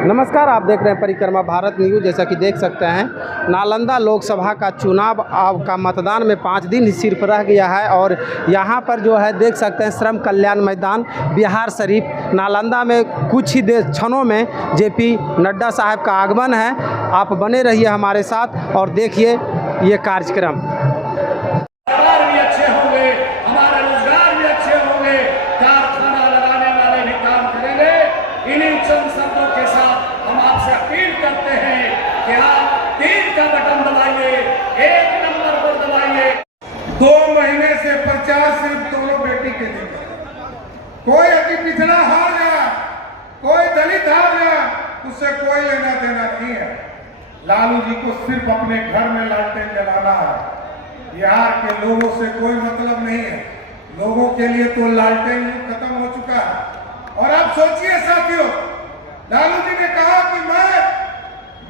नमस्कार, आप देख रहे हैं परिक्रमा भारत न्यूज़। जैसा कि देख सकते हैं, नालंदा लोकसभा का चुनाव का मतदान में 5 दिन ही सिर्फ रह गया है और यहाँ पर जो है देख सकते हैं श्रम कल्याण मैदान बिहार शरीफ नालंदा में कुछ ही क्षणों में जेपी नड्डा साहब का आगमन है। आप बने रहिए हमारे साथ और देखिए ये कार्यक्रम। दो महीने से प्रचार सिर्फ दोनों बेटी के लिए। कोई अति पिछड़ा हार गया, कोई दलित हार गया, उससे कोई लेना देना नहीं है। लालू जी को सिर्फ अपने घर में लालटेन जलाना है। बिहार के लोगों से कोई मतलब नहीं है। लोगों के लिए तो लालटेन खत्म हो चुका है। और आप सोचिए साथियों, लालू जी ने कहा कि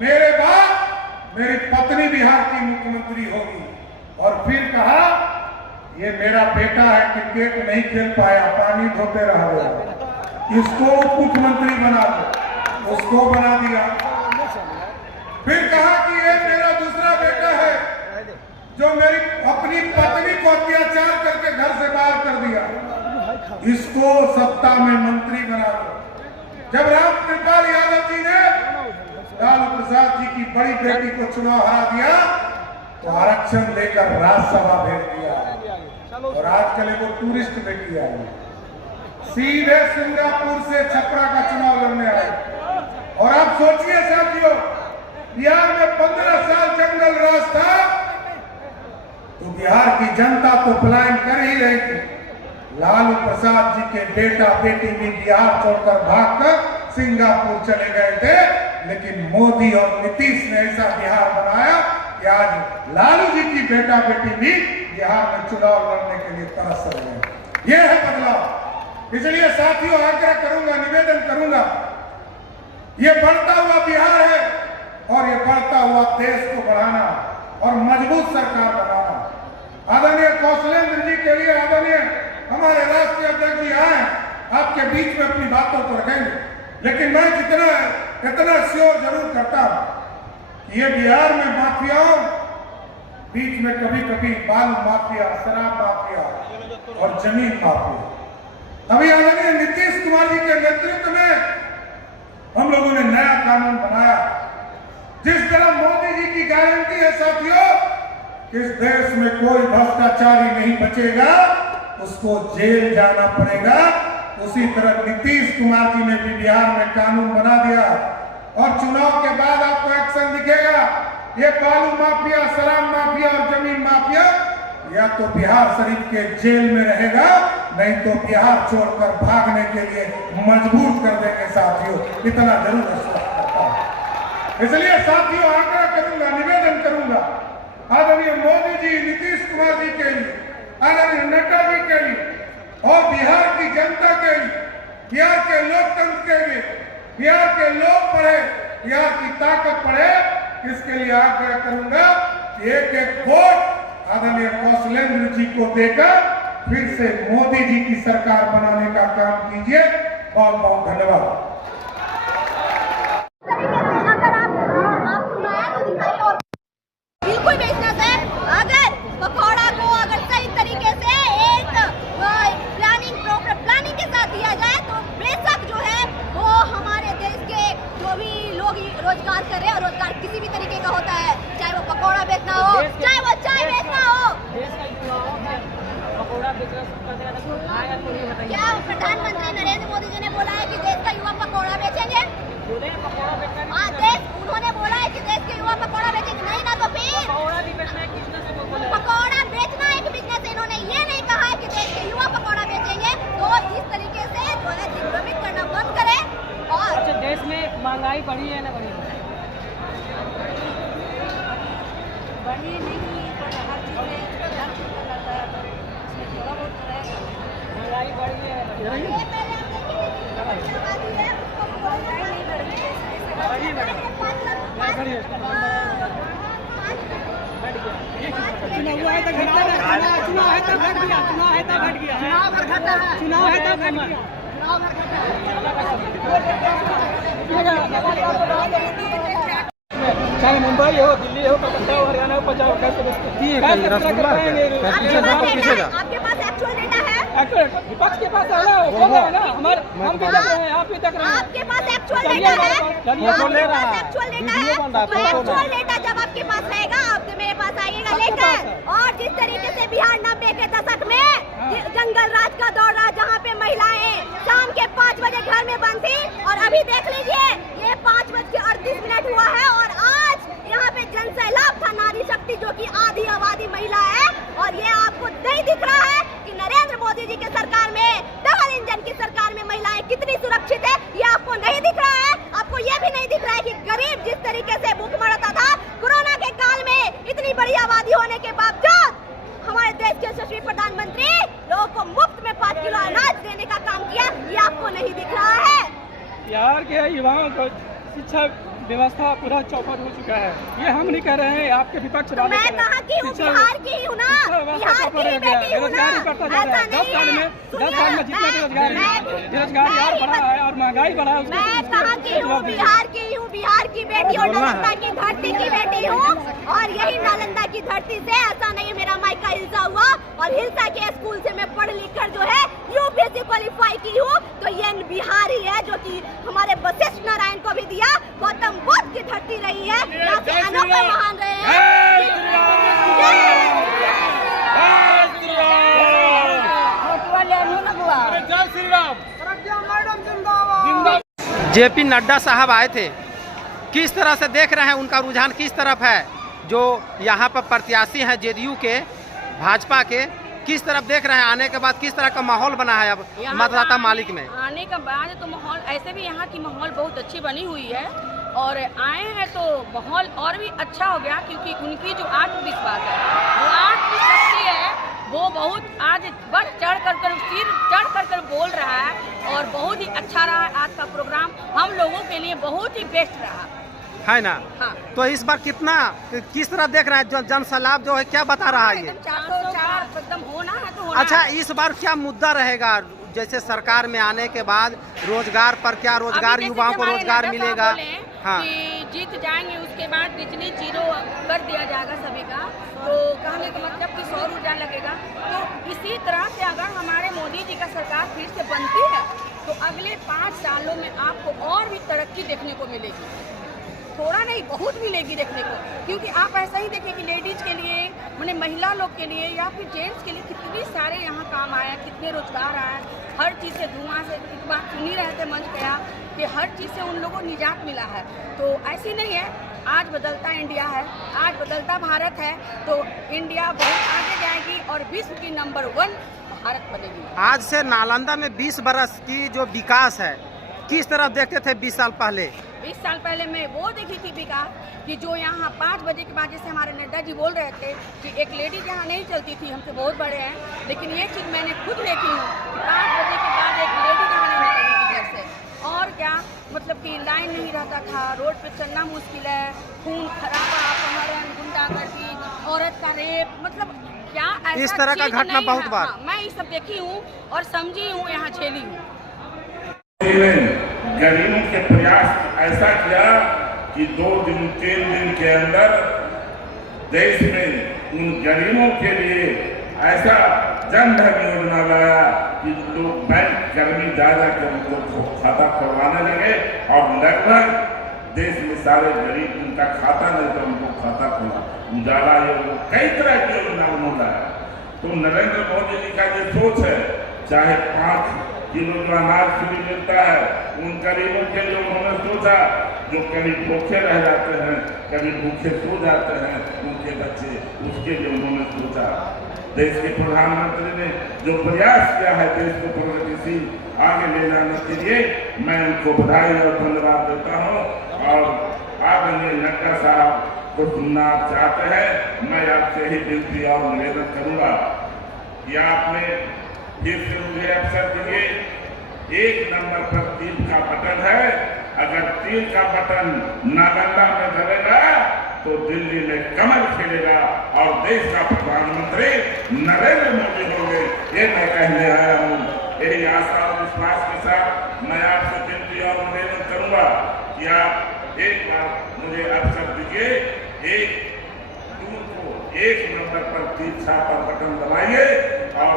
मेरे बाद मेरी पत्नी बिहार की मुख्यमंत्री होगी, और फिर कहा ये मेरा बेटा है, क्रिकेट नहीं खेल पाया, पानी धोते रह गया, इसको मुख्यमंत्री बना दो, उसको बना दिया। फिर कहा कि ये मेरा दूसरा बेटा है जो मेरी अपनी पत्नी को अत्याचार करके घर से बाहर कर दिया, इसको सत्ता में मंत्री बना दो। जब रामकृपाल यादव जी ने लालू प्रसाद जी की बड़ी बेटी को चुनाव हरा दिया तो आरक्षण लेकर राज्यसभा भेज दिया, और आजकल वो टूरिस्ट बेटी आई, सीधे सिंगापुर से छपरा का चुनाव लड़ने आई। और आप सोचिए साथियों, बिहार में 15 साल जंगल राज था तो बिहार की जनता तो पलायन कर ही रही थी। लालू प्रसाद जी के बेटा बेटी भी बिहार छोड़कर भागकर सिंगापुर चले गए थे, लेकिन मोदी और नीतीश ने ऐसा बिहार बनाया कि आज लालू जी की बेटा बेटी भी बिहार में चुनाव लड़ने के लिए तरस रहे। यह है बदलाव। इसलिए साथियों आग्रह करूंगा, निवेदन करूंगा, ये बढ़ता हुआ बिहार है और ये बढ़ता हुआ देश को बढ़ाना और मजबूत सरकार बनाना। आदरणीय कौशलेंद्र जी के लिए आदरणीय हमारे राष्ट्रीय अध्यक्ष जी आए, आपके बीच में अपनी बातों को रखेंगे, लेकिन मैं इतना श्योर जरूर करता हूं कि ये बिहार में माफियाओं बीच में कभी कभी बालू माफिया, शराब माफिया और जमीन माफिया। अभी आदरणीय नीतीश कुमार जी के नेतृत्व में हम लोगों ने नया कानून बनाया। जिस तरह मोदी जी की गारंटी है साथियों, इस देश में कोई भ्रष्टाचारी नहीं बचेगा, उसको जेल जाना पड़ेगा, उसी तरह नीतीश कुमार जी ने भी बिहार में कानून बना दिया। और चुनाव के बाद आपको एक्शन दिखेगा। ये बालू माफिया, शराब माफिया और जमीन माफिया या तो बिहार शरीफ के जेल में रहेगा, नहीं तो बिहार छोड़कर भागने के लिए मजबूर कर देंगे साथियों। इतना जरूर विश्वास करता हूं। इसलिए साथियों आग्रह करूंगा, निवेदन करूंगा, आदरणीय मोदी जी, नीतीश कुमार जी के लिए, आदरणीय नड्डा जी के लिए और बिहार की जनता के लिए, बिहार के लोकतंत्र के लिए, बिहार के लोग पढ़े, बिहार की ताकत पढ़े, इसके लिए आग्रह करूंगा कि एक वोट आदरणीय कौशलेंद्र जी को देकर फिर से मोदी जी की सरकार बनाने का काम कीजिए। बहुत बहुत धन्यवाद। बिल्कुल बिजनेस है। अगर पकौड़ा को अगर सही तरीके से एक प्लानिंग के साथ दिया जाए तो बेशक जो है वो हमारे देश के जो भी लोग रोजगार कर रहे हैं, और रोजगार किसी भी तरीके का होता है, चाहे वो पकौड़ा बेचना हो, चाहे वो चाय बेचना हो। क्या प्रधानमंत्री नरेंद्र मोदी जी ने बोला है कि देश का युवा पकौड़ा बेचेंगे? उन्होंने बोला है कि देश के युवा पकौड़ा बेचेंगे, नहीं ना तो फिर पकौड़ा बेचना एक बिजनेस है। इन्होंने ये नहीं कहा है कि देश के युवा पकौड़ा बेचेंगे। तो इस तरीके से जो है दिग्भ्रमित करना बंद करें। और अच्छा, देश में महंगाई बढ़ी है ना? बढ़ी नहीं, महंगाई बढ़ी है। चुनाव है तो घट गया। चाहे मुंबई हो, दिल्ली हो, कलकत्ता हो, हरियाणा हो, पंजाब हो, कैसे रसगुल्ला आपके पास एक्चुअल डेटा है? विपक्ष के पास है ना, वो बोल रहे हैं ना, हमारे हम भी देख रहे हैं, आप भी देख रहे हैं। आपके पास एक्चुअल डेटा है? ले रहा है, एक्चुअल डेटा वीडियो है? बन रहा है, तो फोटो एक्चुअल डेटा जब आपके पास रहेगा, आप मेरे पास आइएगा लेकर। और जिस तरीके से बिहार 90 के दशक में जंगल राज का दौर रहा, जहाँ पे महिलाएं शाम के 5 बजे घर में बंद थी, और अभी देख लीजिए ये 5:38 हुआ है और आज यहाँ पे जनसैलाब था नारी शक्ति, जो कि आधी आबादी महिला है। और ये आपको नहीं दिख रहा है कि नरेंद्र मोदी जी के सरकार में, डबल इंजन की सरकार में महिलाएं कितनी सुरक्षित है, ये आपको नहीं दिख रहा है। आपको ये भी नहीं दिख रहा है कि गरीब जिस तरीके से भूख मरता था कोरोना के काल में, इतनी बड़ी आबादी होने के बावजूद हमारे देश के यशस्वी प्रधानमंत्री लोगों को मुफ्त में 5 किलो अनाज देने का काम किया, ये आपको नहीं दिख रहा है। बिहार के युवाओं को शिक्षा व्यवस्था पूरा चौपट हो चुका है, ये हम नहीं कह रहे हैं, आपके विपक्ष वाले मैं कहा कि हूँ, बिहार की हूँ ना, बिहार की ही बेटी हूँ ना, बढ़ता जा रहा है। 10 साल में जितना बेरोजगारी और बढ़ा है और महंगाई बढ़ा है। मैं कहा कि हूँ, बिहार की हूँ, बिहार की बेटी और नालंदा की धरती की बेटी हूँ। और यही नालंदा की धरती से, ऐसा नहीं मेरा मायका हिलसा हुआ, और हिलसा के स्कूल से मैं पढ़ लिख कर जो है यूपीएससी क्वालिफाई की हूँ। तो ये बिहार ही है जो कि हमारे वशिष्ठ नारायण को भी दिया, गौतम बुद्ध की धरती रही है, यहाँ से अनोखे महान रहे हैं। जेपी नड्डा साहब आए थे, किस तरह से देख रहे हैं, उनका रुझान किस तरफ है? जो यहाँ पर प्रत्याशी हैं जेडीयू के, भाजपा के, किस तरफ देख रहे हैं? आने के बाद किस तरह का माहौल बना है अब मतदाता मालिक में? आने के बाद तो माहौल, ऐसे भी यहाँ की माहौल बहुत अच्छी बनी हुई है, और आए हैं तो माहौल और भी अच्छा हो गया, क्योंकि उनकी जो आत्मविश्वास है, वो आत्मशक्ति है, वो बहुत आज बढ़ चढ़ कर सिर चढ़ कर बोल रहा है। और बहुत ही अच्छा रहा आज का प्रोग्राम, हम लोगों के लिए बहुत ही बेस्ट रहा है ना? हाँ। तो इस बार कितना, किस तरह देख रहे हैं? जनसैलाब जो है क्या बता रहा है ये? 404 एकदम होना है तो होना। अच्छा, इस बार क्या मुद्दा रहेगा? जैसे सरकार में आने के बाद रोजगार पर क्या, रोजगार युवाओं को रोजगार मिलेगा? हाँ, कि जीत जाएंगे उसके बाद बिजली 0 कर दिया जाएगा सभी का, तो कहने का मतलब कि 100 ऊर्जा लगेगा। तो इसी तरह से अगर हमारे मोदी जी का सरकार फिर से बनती है तो अगले 5 सालों में आपको और भी तरक्की देखने को मिलेगी, थोड़ा नहीं बहुत मिलेगी देखने को। क्योंकि आप ऐसा ही देखें कि लेडीज के लिए, मैंने महिला लोग के लिए या फिर जेंट्स के लिए कितनी सारे यहाँ काम आए, कितने रोजगार आए, हर चीज़ से, धुआं से, एक बात सुनी रहे थे मंच गया कि हर चीज़ से उन लोगों को निजात मिला है। तो ऐसी नहीं है, आज बदलता इंडिया है, आज बदलता भारत है, तो इंडिया बहुत आगे जाएगी और विश्व की नंबर 1 भारत बनेगी। आज से नालंदा में 20 बरस की जो विकास है, किस तरह देखते थे 20 साल पहले? 20 साल पहले मैं वो देखी थी विकास कि जो यहाँ 5 बजे के बाद, जैसे हमारे नड्डा जी बोल रहे थे कि एक लेडी यहाँ नहीं चलती थी, हमसे बहुत बड़े हैं, लेकिन ये चीज़ मैंने खुद देखी हूँ कि 5 बजे के बाद एक लेडी यहाँ नहीं निकलती थी घर से। और क्या मतलब कि लाइन नहीं रहता था, रोड पे चलना मुश्किल है, खून खराबा, अपहरण, गुंडागर्दी, औरत का रेप, मतलब क्या ऐसा इस तरह का चीज़ घटना नहीं बहुत है। बार हाँ, मैं ये सब देखी हूँ और समझी हूँ, यहाँ झेली हूँ। गरीबों के प्रयास ऐसा किया कि 2 दिन 3 दिन के अंदर देश में उन गरीबों के लिए ऐसा जन धन योजना लाया कि लोग बैंक कर्मी ज्यादा के उनको खाता खुलवाने लगे, और लगभग देश में सारे गरीब उनका खाता नहीं तो उनको खाता खुला उजाला योजना, कई तरह की योजना उन्होंने लाया। तो नरेंद्र मोदी जी का जो सोच है, चाहे 5 किलो जो अनाज फ्री मिलता है उन गरीबों के लिए उन्होंने सोचा, जो कभी भूखे रह जाते हैं, कभी भूखे सो जाते हैं उनके बच्चे, उसके लिए उन्होंने सोचा। देश के प्रधानमंत्री ने जो प्रयास किया है देश को प्रगतिशील आगे ले जाने के लिए, मैं उनको बधाई और धन्यवाद देता हूँ। और आदरणीय नड्डा साहब को सुनना आप चाहते हैं, मैं आपसे ही विनती और निवेदन करूँगा कि आपने फिर से मुझे अवसर दिए। 1 नंबर पर तीर का बटन है, अगर तीर का बटन नालंदा में दबेगा तो दिल्ली में कमल खिलेगा और देश का प्रधानमंत्री नरेंद्र मोदी होंगे, ये मैं कहने आया हूँ। यही आशा और विश्वास के साथ मैं आपसे विनती और निवेदन करूंगा कि आप एक बार मुझे अवसर दीजिए, 1 जून को 1 नंबर पर तीरछा पर बटन दबाइए और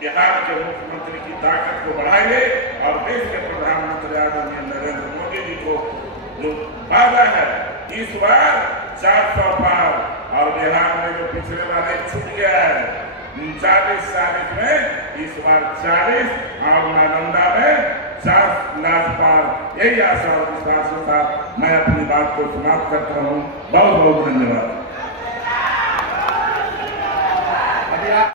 बिहार के मुख्यमंत्री की ताकत को बढ़ाइए और देश के प्रधानमंत्री आदरणीय नरेंद्र मोदी जी को जो वादा है इस बार 400 पार, और बिहार में जो पिछले बार छूट गया है 39-40 में, इस बार 40 और नालंदा में 4 लाख पार। यही आशा और विश्वास के साथ मैं अपनी बात को समाप्त करता हूँ। बहुत बहुत धन्यवाद।